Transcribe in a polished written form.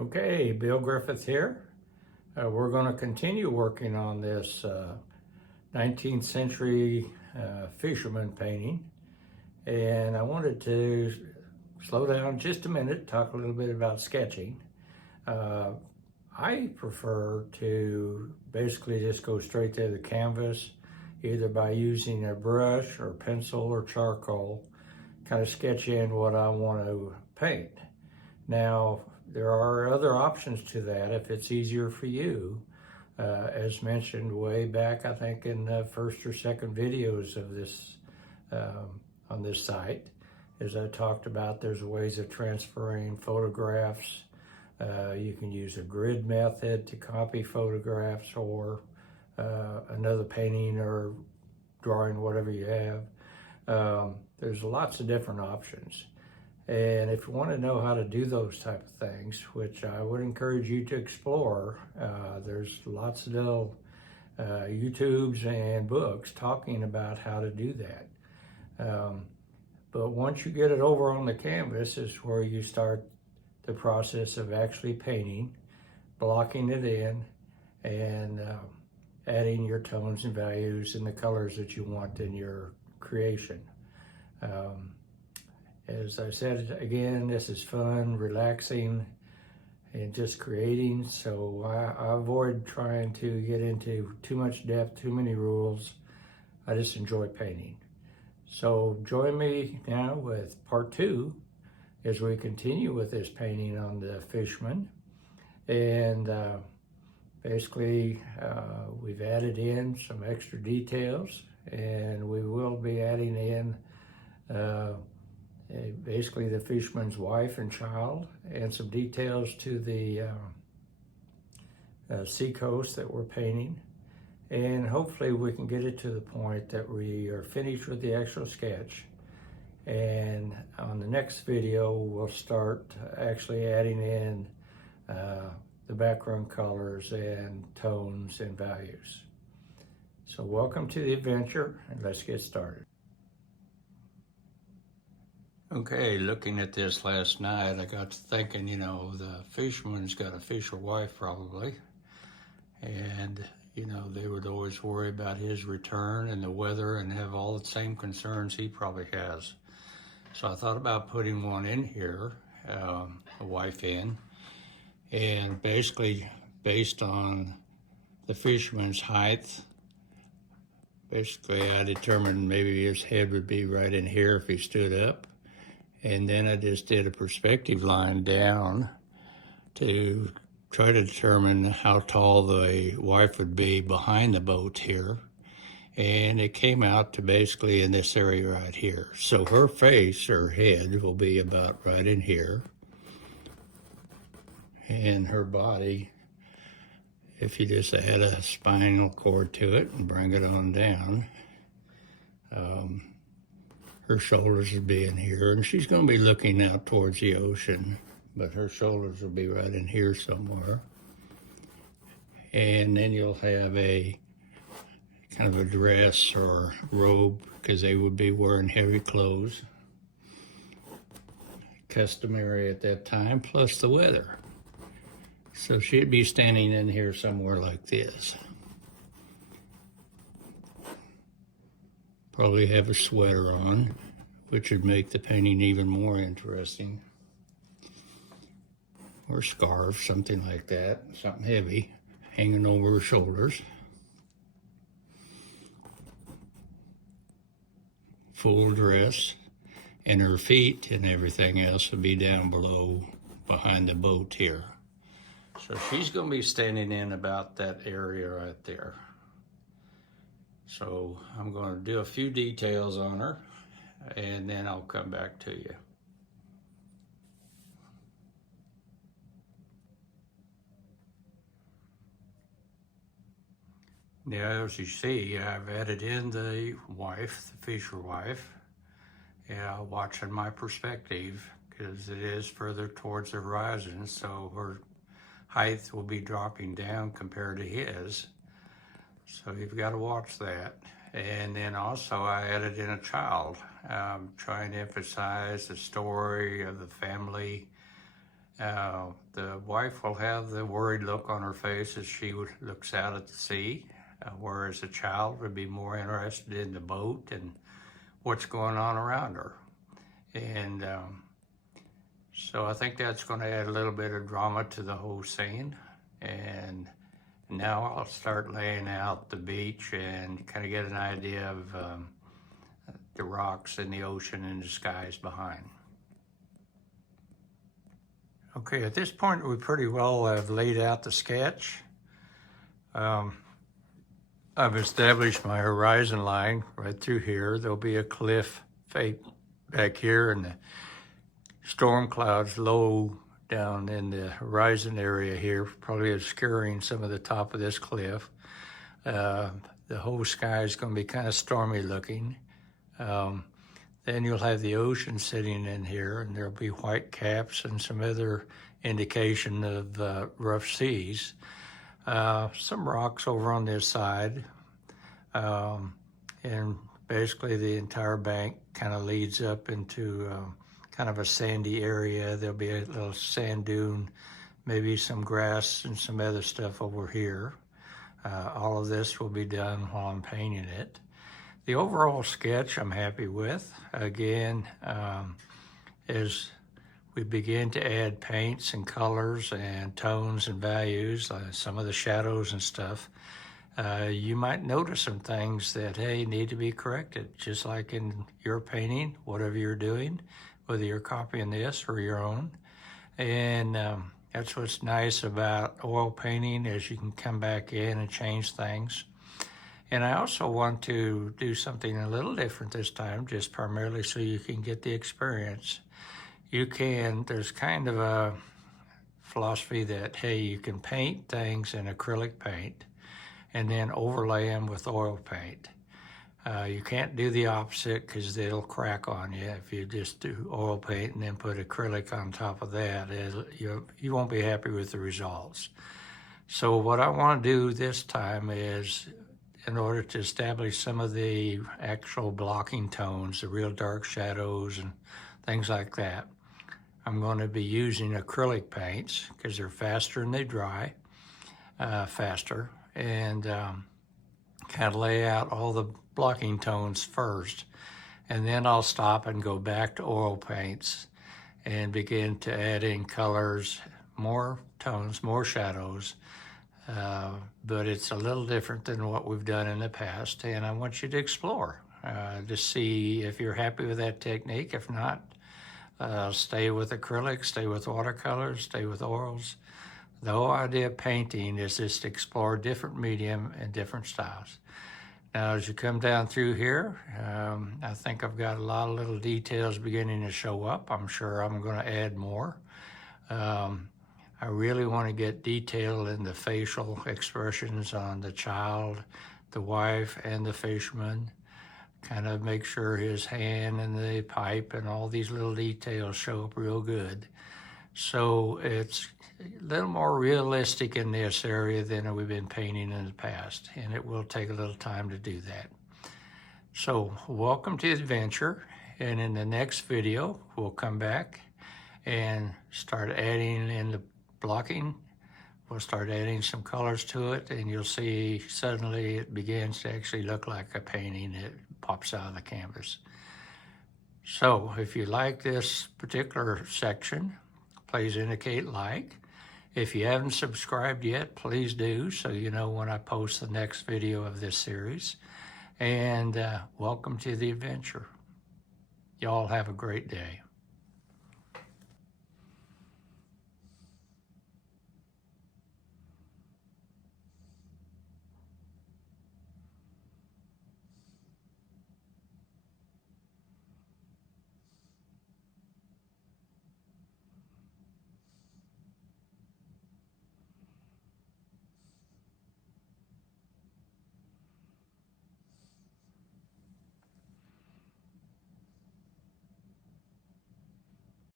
Okay, Bill Griffith here. We're going to continue working on this 19th century fisherman painting. And I wanted to slow down just a minute, talk a little bit about sketching. I prefer to basically just go straight to the canvas, either by using a brush or pencil or charcoal, kind of sketch in what I want to paint. Now, there are other options to that if it's easier for you. As mentioned way back, I think in the first or second videos of this on this site, as I talked about, there's ways of transferring photographs. You can use a grid method to copy photographs or another painting or drawing, whatever you have. There's lots of different options. And if you want to know how to do those type of things, which I would encourage you to explore, there's lots of little YouTubes and books talking about how to do that. But once you get it over on the canvas is where you start the process of actually painting, blocking it in, and adding your tones and values and the colors that you want in your creation. As I said, again, this is fun, relaxing, and just creating. So I avoid trying to get into too much depth, too many rules. I just enjoy painting. So join me now with part 2 as we continue with this painting on the Fisherman. And basically, we've added in some extra details, and we will be adding in basically the fisherman's wife and child, and some details to the seacoast that we're painting. And hopefully we can get it to the point that we are finished with the actual sketch. And on the next video, we'll start actually adding in the background colors and tones and values. So welcome to the adventure, and let's get started. Okay, looking at this last night, I got to thinking, you know, the fisherman's got a fisher wife probably. And, you know, they would always worry about his return and the weather and have all the same concerns he probably has. So I thought about putting one in here, a wife in, and basically based on the fisherman's height, basically I determined maybe his head would be right in here if he stood up. And then I just did a perspective line down to try to determine how tall the wife would be behind the boat here. And it came out to basically in this area right here. So her face, or head, will be about right in here. And her body, if you just add a spinal cord to it and bring it on down, her shoulders would be in here, and she's going to be looking out towards the ocean, but her shoulders will be right in here somewhere. And then you'll have a kind of a dress or robe, because they would be wearing heavy clothes, customary at that time, plus the weather. So she'd be standing in here somewhere like this. Probably have a sweater on, which would make the painting even more interesting. Or scarf, something like that, something heavy, hanging over her shoulders. Full dress, and her feet and everything else would be down below behind the boat here. So she's going to be standing in about that area right there. So I'm going to do a few details on her, and then I'll come back to you. Now, as you see, I've added in the wife, the fisher wife, watching my perspective, because it is further towards the horizon, so her height will be dropping down compared to his. So you've got to watch that. And then also I added in a child, trying to emphasize the story of the family The wife will have the worried look on her face as she looks out at the sea, whereas the child would be more interested in the boat and what's going on around her. And so I think that's going to add a little bit of drama to the whole scene. And now I'll start laying out the beach and kind of get an idea of the rocks and the ocean and the skies behind. Okay, at this point we pretty well have laid out the sketch. I've established my horizon line right through here. There'll be a cliff back here and the storm clouds low down in the horizon area here, probably obscuring some of the top of this cliff. The whole sky is going to be kind of stormy looking. Then you'll have the ocean sitting in here, and there'll be white caps and some other indication of rough seas. Some rocks over on this side, and basically the entire bank kind of leads up into kind of a sandy area. There'll be a little sand dune, maybe some grass and some other stuff over here. All of this will be done while I'm painting it. The overall sketch I'm happy with. Again, as we begin to add paints and colors and tones and values, some of the shadows and stuff, you might notice some things that, hey, need to be corrected, just like in your painting, whatever you're doing, whether you're copying this or your own. And that's what's nice about oil painting, is you can come back in and change things. And I also want to do something a little different this time, just primarily so you can get the experience. There's kind of a philosophy that, hey, you can paint things in acrylic paint and then overlay them with oil paint. You can't do the opposite because they'll crack on you. If you just do oil paint and then put acrylic on top of that, you won't be happy with the results. So what I want to do this time is, in order to establish some of the actual blocking tones, the real dark shadows and things like that, I'm going to be using acrylic paints because they're faster and they dry faster, and kind of lay out all the blocking tones first. And then I'll stop and go back to oil paints and begin to add in colors, more tones, more shadows. But it's a little different than what we've done in the past, and I want you to explore to see if you're happy with that technique. If not, stay with acrylic, stay with watercolors, stay with oils. The whole idea of painting is just to explore different medium and different styles. Now, as you come down through here, I think I've got a lot of little details beginning to show up. I'm sure I'm going to add more. I really want to get detail in the facial expressions on the child, the wife, and the fisherman. Kind of make sure his hand and the pipe and all these little details show up real good. So it's a little more realistic in this area than we've been painting in the past, and it will take a little time to do that. So welcome to the adventure, and in the next video, we'll come back and start adding in the blocking. We'll start adding some colors to it, and you'll see suddenly it begins to actually look like a painting that pops out of the canvas. So if you like this particular section, please indicate like. If you haven't subscribed yet, please do, so you know when I post the next video of this series. And welcome to the adventure. Y'all have a great day.